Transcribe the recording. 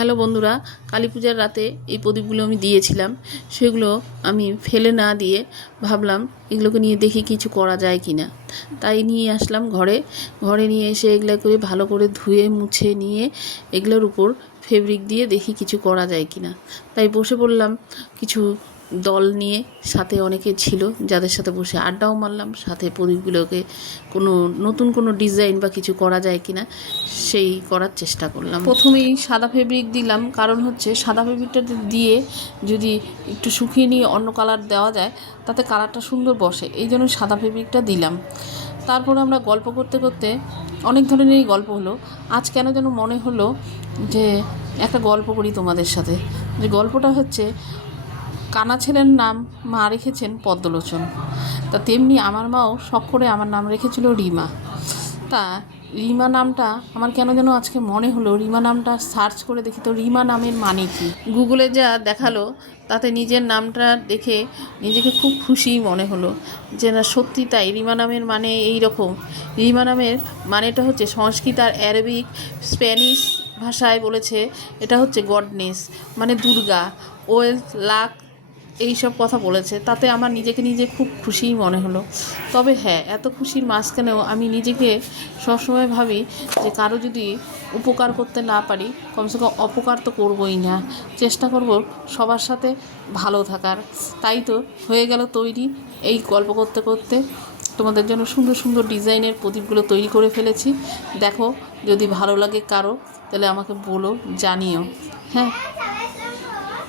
Hello বন্ধুরা, কালী পূজার রাতে এই প্রদীপগুলো আমি দিয়েছিলাম। সেগুলো আমি ফেলে না দিয়ে ভাবলাম এগুলোকে নিয়ে দেখি কিছু করা যায় কি না। তাই নিয়ে আসলাম ঘরে নিয়ে এসে এগুলো করে ভালো করে ধুয়ে মুছে নিয়ে এগুলোর উপর ফেব্রিক দিয়ে দেখি কিছু করা যায় কি না। তাই বসে পড়লাম কিছু দল নিয়ে, সাথে অনেকে ছিল যাদের সাথে বসে আড্ডাও মারলাম, সাথে প্রদীপগুলোকে কোনো নতুন কোনো ডিজাইন বা কিছু করা যায় কি না সেই করার চেষ্টা করলাম। প্রথমেই সাদা ফেব্রিক দিলাম, কারণ হচ্ছে সাদা ফেব্রিকটা দিয়ে যদি একটু শুকিয়ে নিয়ে অন্য কালার দেওয়া যায় তাতে কালারটা সুন্দর বসে, এই জন্য সাদা ফেব্রিকটা দিলাম। তারপর আমরা গল্প করতে করতে অনেক ধরনেরই গল্প হলো। আজ কেন যেন মনে হলো যে একটা গল্প করি তোমাদের সাথে। যে গল্পটা হচ্ছে, কানা ছেলের নাম মা রেখেছেন পদ্মলোচন, তা তেমনি আমার মাও শখ করে আমার নাম রেখেছিল রিমা। তা রিমা নামটা আমার কেন যেন আজকে মনে হলো রিমা নামটা সার্চ করে দেখি তো রিমা নামের মানে কি। গুগলে যা দেখালো তাতে নিজের নামটা দেখে নিজেকে খুব খুশি মনে হলো যে না, সত্যি তাই, রিমা নামের মানে এই রকম। রিমা নামের মানেটা হচ্ছে সংস্কৃত আর অ্যারাবিক স্প্যানিশ ভাষায় বলেছে এটা হচ্ছে গডনেস, মানে দুর্গা, ওয়েলথ, লাক, এই সব কথা বলেছে। তাতে আমার নিজেকে নিজে খুব খুশিই মনে হলো। তবে হ্যাঁ, এত খুশির মাঝখানেও আমি নিজেকে সবসময় ভাবি যে কারো যদি উপকার করতে না পারি, কমসে কম অপকার তো করবই না, চেষ্টা করব সবার সাথে ভালো থাকার। তাই তো হয়ে গেল তৈরি। এই গল্প করতে করতে তোমাদের জন্য সুন্দর সুন্দর ডিজাইনের প্রদীপগুলো তৈরি করে ফেলেছি। দেখো, যদি ভালো লাগে কারো তাহলে আমাকে বলো, জানিও। হ্যাঁ।